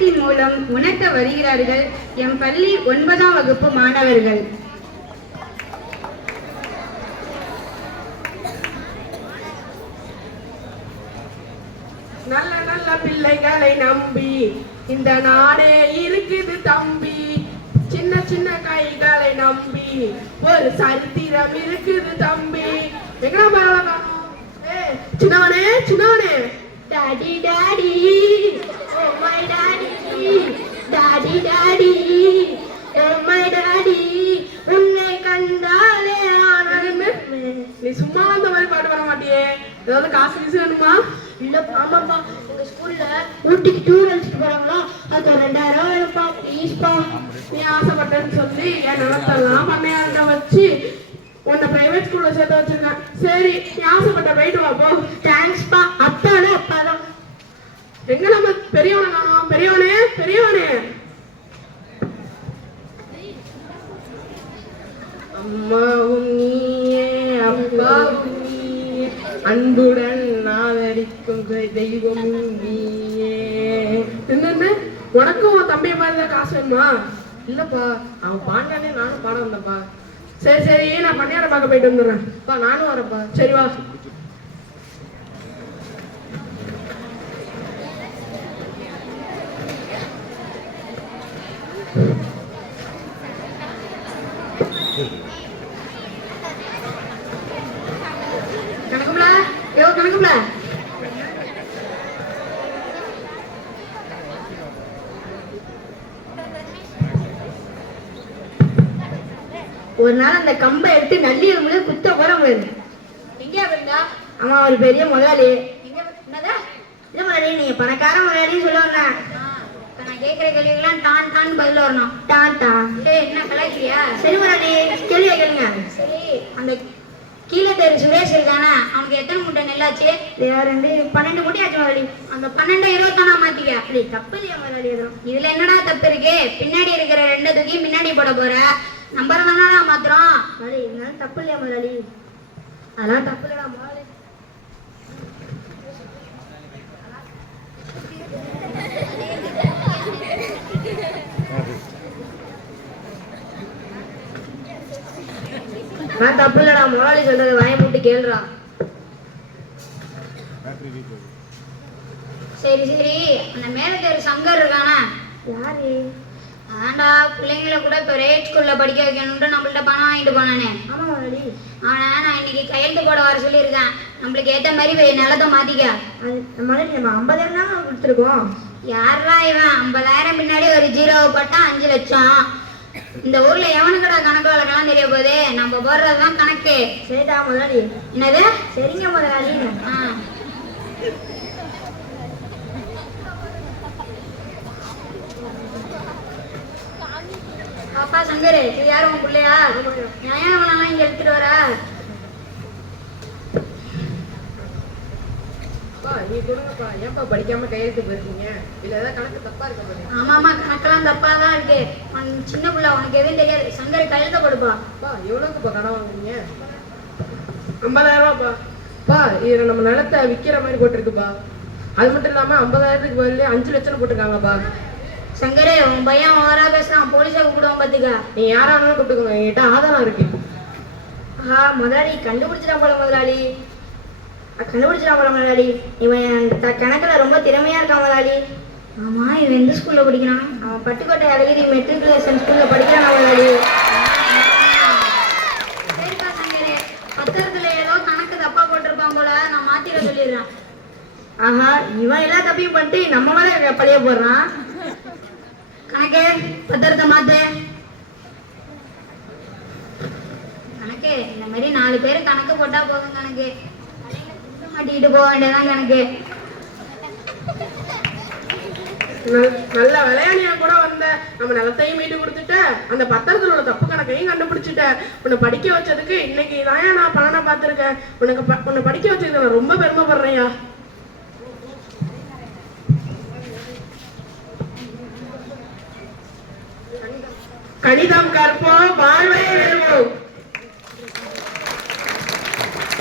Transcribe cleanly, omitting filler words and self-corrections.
பாடத்தின் மூலம் உணர்த்த வருகிறார்கள் எம் பள்ளி 9ஆம் வகுப்பு மாணவர்கள். நல்ல நல்ல பிள்ளைகளை நம்பி இந்த நாடே இருக்குது தம்பி. சின்ன சின்ன கைகளை நம்பி ஒரு சரித்திரம் இருக்குது தம்பி. எங்கடா பரவாயில்ல சின்னவனே சின்னவனே. Daddy daddy oh my daddy, daddy daddy oh my daddy, உன்னை கண்டாலே நீ சும்மா அந்த மாதிரி பாட்டு வர மாட்டியே. ஏதாவது காசு கீசு வேணுமா? இல்ல ஆமாப்பா, எங்க ஸ்கூல்ல ஊட்டிக்கு டூர் அடிச்சுட்டு போறாங்களா, அது 2000 வேணும்ப்பா, ப்ளீஸ்ப்பா. நீ ஆசைப்பட்டேன்னு சொல்லி என் நிலத்தெல்லாம் பண்ணையாண்ட வச்சு உன்னை பிரைவேட் ஸ்கூல்ல சேர்த்து வச்சிருக்கேன். சரி நீ ஆசைப்பட்ட போயிட்டு வா போ. தேங்க்ஸ்ப்பா. அப்பாதான் அப்பாதான். எங்க நம்ம பெரியவனை காணோம். பெரியவனே பெரியவனே. அம்மாவும் நீயே அப்பாவும் நீயே, அன்புடன் ஆதரிக்கும் தெய்வமும் நீயே. என்ன உனக்கும் உன் தம்பி மாதிரி தான் காசு வேணுமா? இல்லப்பா, அவன் பாண்டானே நானும் பாட வந்தப்பா. சரி சரி, நான் பண்ணையார பார்க்க போயிட்டு வந்துடுறேன். நானும் வரப்பா. சரி வா. கணக்கும்ல யோ கணக்கும்ல. ஒரு நாள் அந்த கம்பை எடுத்து நல்லியல் முழு குத்த போற முடியாது. எங்க இருந்தா? ஆமா, ஒரு பெரிய முதலாளி. என்னதா? இல்ல முதலாளி, நீங்க பணக்கார முதலாளின்னு சொல்ல வந்தேன். நான் கேட்கிற கேள்விகள்லாம் டான் டான் பதில் வரணும். டான் டான். என்ன கலாய்க்கிறியா? சரி முதலாளி, கேள்வி கேளுங்க. சரி, அந்த கீழே தெரு சுரேஷ் இருக்கானா, அவனுக்கு எத்தனை மூட்டை நெல்லாச்சு? 12 மூட்டை ஆச்சு முதலாளி. அந்த 12 21 மாத்திக்க. அப்படி தப்பு இல்லையா முதலாளி? இதுல என்னடா தப்பு இருக்கு? பின்னாடி இருக்கிற 2 தூக்கி முன்னாடி போட போற, நம்பர் தானே மாத்திரம். இதெல்லாம் தப்பு இல்லையா முதலாளி? அதெல்லாம் தப்பு இல்லடா முதலாளி. நான் தப்பு இல்லடா முதலாளி சொல்றது வாய மூட்டு கேளுடா. சரி சரி, அந்த மேல தெரு சங்கர் இருக்கானா? யாரு? ஆண்டா, பிள்ளைங்களை கூட இப்போ ரேட் ஸ்கூல்ல படிக்க வைக்கணும்னு நம்மள்ட்ட பணம் வாங்கிட்டு போனானே. ஆமா முதலாளி. ஆனா நான் இன்னைக்கு கையெழுத்து போட வர சொல்லியிருக்கேன். நம்மளுக்கு ஏத்த மாதிரி நிலத்தை மாத்திக்க. அது முதலாளி, நம்ம 50,000 தான் கொடுத்துருக்கோம். யாரா இவன் 50,000 பின்னாடி ஒரு 0 போட்டா 5 லட்சம். இந்த ஊர்ல எவனுக்கடா கணக்கு வழக்கெல்லாம் தெரிய போகுது? நம்ம போடுறதுதான் கணக்கு. சரிடா முதலாளி. என்னது? சரிங்க முதலாளி. அப்பா சங்கரு, இது யாரு உன் பிள்ளையா? நியாயம் இங்க எடுத்துட்டு வர. நீ கொடுங்கப்பா. ஏன்ப்பா படிக்காம கையெழுத்து போயிருக்கீங்க? இல்ல ஏதாவது கணக்கு தப்பா இருக்க போறீங்க? ஆமாமா, கணக்கெல்லாம் தப்பா தான் இருக்கு. சின்ன பிள்ளை, உனக்கு எதுவும் தெரியாது. சங்கரு கையெழுத்த போடுப்பா. எவ்வளவுக்குப்பா கடன் வாங்குறீங்க? 50,000 ரூபாப்பா. இதுல நம்ம நிலத்தை விக்கிற மாதிரி போட்டிருக்குப்பா. அது மட்டும் இல்லாம 50,000க்கு பதில் 5 லட்சம் போட்டிருக்காங்கப்பா. சங்கரே, உன் பையன் ஓவரா பேசுறான். போலீஸை கூப்பிடுவான் பாத்துக்க. நீ யாரானாலும் கூப்பிட்டுக்கோங்க, என்கிட்ட ஆதாரம் இருக்கு. முதலாளி கண்டுபிடிச்சிடான் போல முதலாளி. இவன் கணக்குல ரொம்ப திறமையா இருக்கான் முதலாளி. ஆமா, இவன் எந்த ஸ்கூல்ல படிக்கிறான்? அவன் பட்டுக்கோட்டை அழகிரி மெட்ரிகுலேஷன் ஸ்கூல்ல படிக்கிறான் முதலாளி. சரிப்பா சங்கரே, பத்திரத்துல ஏதோ கணக்கு தப்பா போட்டிருப்பான் போல, நான் மாத்திர சொல்லிடுறேன். இவன் எல்லா தப்பையும் பண்ணிட்டு நம்ம மேல பழைய போடுறான். கணக்கு பத்திரத்தை மாத்து. கணக்கு இந்த மாதிரி 4 பேர் கணக்கு போட்டா போதும். கணக்கு மாட்டிக்கிட்டு போக வேண்டியதான் கணக்கு. நல்ல விளையாடியா கூட வந்த, நம்ம நிலத்தையும் மீட்டு கொடுத்துட்ட, அந்த பத்திரத்துல உள்ள தப்பு கணக்கையும் கண்டுபிடிச்சிட்ட. உன்னை படிக்க வச்சதுக்கு இன்னைக்கு தான் நான் பலனை பார்த்திருக்கேன். உன்னை படிக்க வச்சதுக்கு நான் ரொம்ப பெருமைப்படுறேன்யா. கணிதம் கற்போம், வாழ்வை வெல்வோம்.